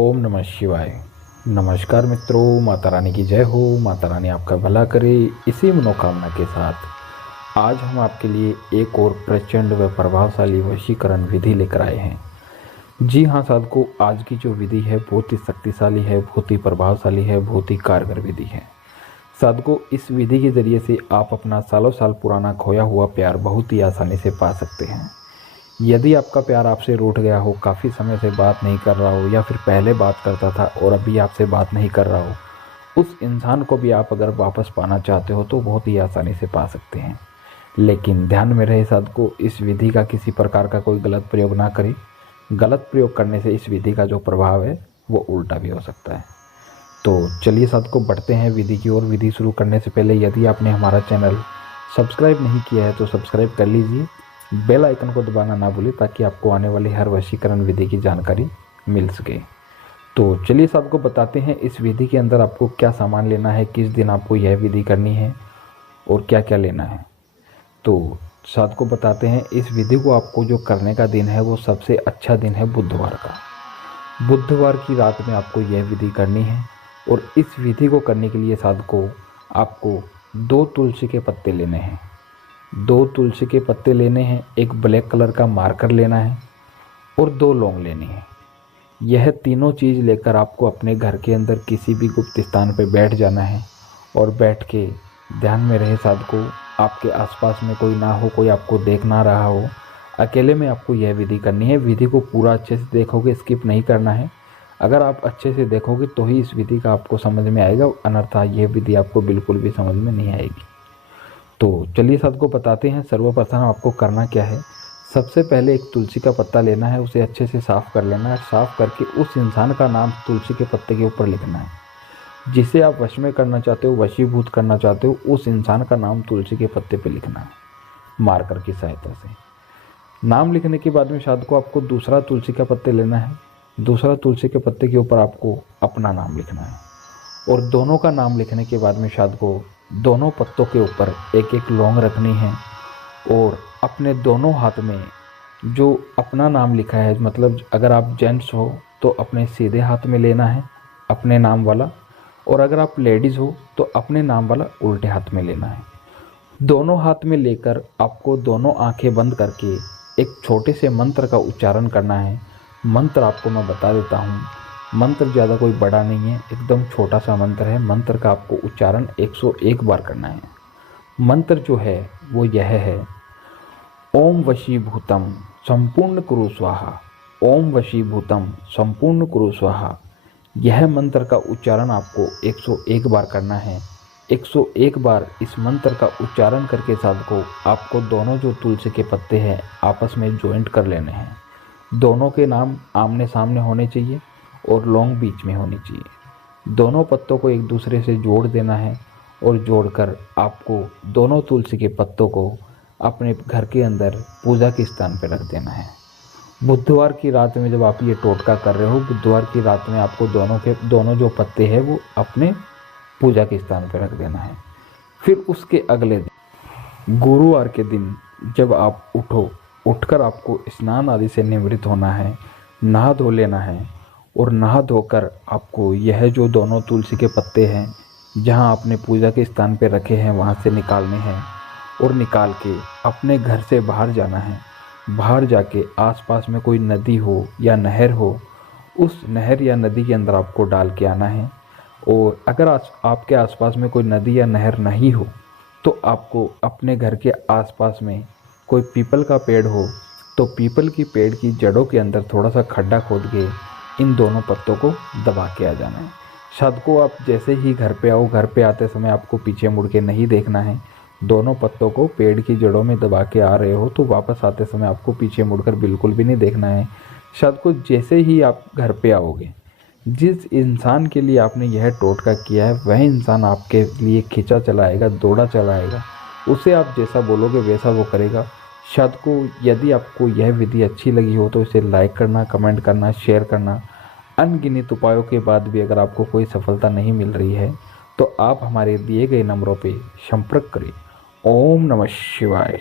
ओम नमः शिवाय। नमस्कार मित्रों, माता रानी की जय हो। माता रानी आपका भला करे, इसी मनोकामना के साथ आज हम आपके लिए एक और प्रचंड व प्रभावशाली वशीकरण विधि लेकर आए हैं। जी हाँ साधकों, आज की जो विधि है बहुत ही शक्तिशाली है, बहुत ही प्रभावशाली है, बहुत ही कारगर विधि है। साधकों, इस विधि के जरिए से आप अपना सालों साल पुराना खोया हुआ प्यार बहुत ही आसानी से पा सकते हैं। यदि आपका प्यार आपसे रूठ गया हो, काफ़ी समय से बात नहीं कर रहा हो, या फिर पहले बात करता था और अभी आपसे बात नहीं कर रहा हो, उस इंसान को भी आप अगर वापस पाना चाहते हो तो बहुत ही आसानी से पा सकते हैं। लेकिन ध्यान में रहे साधकों, इस विधि का किसी प्रकार का कोई गलत प्रयोग ना करें। गलत प्रयोग करने से इस विधि का जो प्रभाव है वो उल्टा भी हो सकता है। तो चलिए साधकों, बढ़ते हैं विधि की ओर। विधि शुरू करने से पहले यदि आपने हमारा चैनल सब्सक्राइब नहीं किया है तो सब्सक्राइब कर लीजिए। बेल आइकन को दबाना ना भूलें ताकि आपको आने वाली हर वशीकरण विधि की जानकारी मिल सके। तो चलिए सबको बताते हैं इस विधि के अंदर आपको क्या सामान लेना है, किस दिन आपको यह विधि करनी है और क्या क्या लेना है। तो साथ को बताते हैं, इस विधि को आपको जो करने का दिन है वो सबसे अच्छा दिन है बुधवार का। बुधवार की रात में आपको यह विधि करनी है। और इस विधि को करने के लिए साथ को आपको 2 तुलसी के पत्ते लेने हैं। 2 तुलसी के पत्ते लेने हैं, एक ब्लैक कलर का मार्कर लेना है और 2 लौंग लेनी है। यह तीनों चीज़ लेकर आपको अपने घर के अंदर किसी भी गुप्त स्थान पर बैठ जाना है। और बैठ के ध्यान में रहे साथ को, आपके आसपास में कोई ना हो, कोई आपको देख ना रहा हो, अकेले में आपको यह विधि करनी है। विधि को पूरा अच्छे से देखोगे, स्किप नहीं करना है। अगर आप अच्छे से देखोगे तो ही इस विधि का आपको समझ में आएगा, अन्यथा यह विधि आपको बिल्कुल भी समझ में नहीं आएगी। तो चलिए सबको बताते हैं सर्वप्रथम आपको करना क्या है। सबसे पहले एक तुलसी का पत्ता लेना है, उसे अच्छे से साफ़ कर लेना है। साफ़ करके उस इंसान का नाम तुलसी के पत्ते के ऊपर लिखना है। जिसे आप वश में करना चाहते हो, वशीभूत करना चाहते हो, उस इंसान का नाम तुलसी के पत्ते पे लिखना है मार्कर की सहायता से। नाम लिखने के बाद में शायद को आपको दूसरा तुलसी का पत्ते लेना है। दूसरा तुलसी के पत्ते के ऊपर आपको अपना नाम लिखना है। और दोनों का नाम लिखने के बाद में शायद को दोनों पत्तों के ऊपर एक एक लौंग रखनी है। और अपने दोनों हाथ में जो अपना नाम लिखा है, मतलब अगर आप जेंट्स हो तो अपने सीधे हाथ में लेना है अपने नाम वाला, और अगर आप लेडीज़ हो तो अपने नाम वाला उल्टे हाथ में लेना है। दोनों हाथ में लेकर आपको दोनों आंखें बंद करके एक छोटे से मंत्र का उच्चारण करना है। मंत्र आपको मैं बता देता हूँ। मंत्र ज़्यादा कोई बड़ा नहीं है, एकदम छोटा सा मंत्र है। मंत्र का आपको उच्चारण 101 बार करना है। मंत्र जो है वो यह है, ओम वशीभूतम संपूर्ण कुरु स्वाहा। ओम वशीभूतम संपूर्ण कुरु स्वाहा। यह मंत्र का उच्चारण आपको 101 बार करना है। 101 बार इस मंत्र का उच्चारण करके साथ को आपको दोनों जो तुलसी के पत्ते हैं आपस में ज्वाइंट कर लेने हैं। दोनों के नाम आमने सामने होने चाहिए और लौंग बीच में होनी चाहिए। दोनों पत्तों को एक दूसरे से जोड़ देना है और जोड़कर आपको दोनों तुलसी के पत्तों को अपने घर के अंदर पूजा के स्थान पर रख देना है। बुधवार की रात में जब आप ये टोटका कर रहे हो, बुधवार की रात में आपको दोनों जो पत्ते हैं वो अपने पूजा के स्थान पर रख देना है। फिर उसके अगले दिन गुरुवार के दिन जब आप उठकर आपको स्नान आदि से निवृत्त होना है, नहा धो लेना है। और नहा धोकर आपको यह जो दोनों तुलसी के पत्ते हैं जहां आपने पूजा के स्थान पर रखे हैं वहां से निकालने हैं। और निकाल के अपने घर से बाहर जाना है। बाहर जाके आसपास में कोई नदी हो या नहर हो, उस नहर या नदी के अंदर आपको डाल के आना है। और अगर आपके आसपास में कोई नदी या नहर नहीं हो तो आपको अपने घर के आसपास में कोई पीपल का पेड़ हो तो पीपल की पेड़ की जड़ों के अंदर थोड़ा सा खड्डा खोद के इन दोनों पत्तों को दबा के आ जाना है। शायद को आप जैसे ही घर पे आओ, घर पे आते समय आपको पीछे मुड़ के नहीं देखना है। दोनों पत्तों को पेड़ की जड़ों में दबा के आ रहे हो तो वापस आते समय आपको पीछे मुड़कर बिल्कुल भी नहीं देखना है। शायद को जैसे ही आप घर पे आओगे, जिस इंसान के लिए आपने यह टोटका किया है वह इंसान आपके लिए खींचा चलाएगा, दौड़ा चलाएगा। उसे आप जैसा बोलोगे वैसा वो करेगा। शायद को यदि आपको यह विधि अच्छी लगी हो तो इसे लाइक करना, कमेंट करना, शेयर करना। अनगिनत उपायों के बाद भी अगर आपको कोई सफलता नहीं मिल रही है तो आप हमारे दिए गए नंबरों पर संपर्क करें। ओम नमः शिवाय।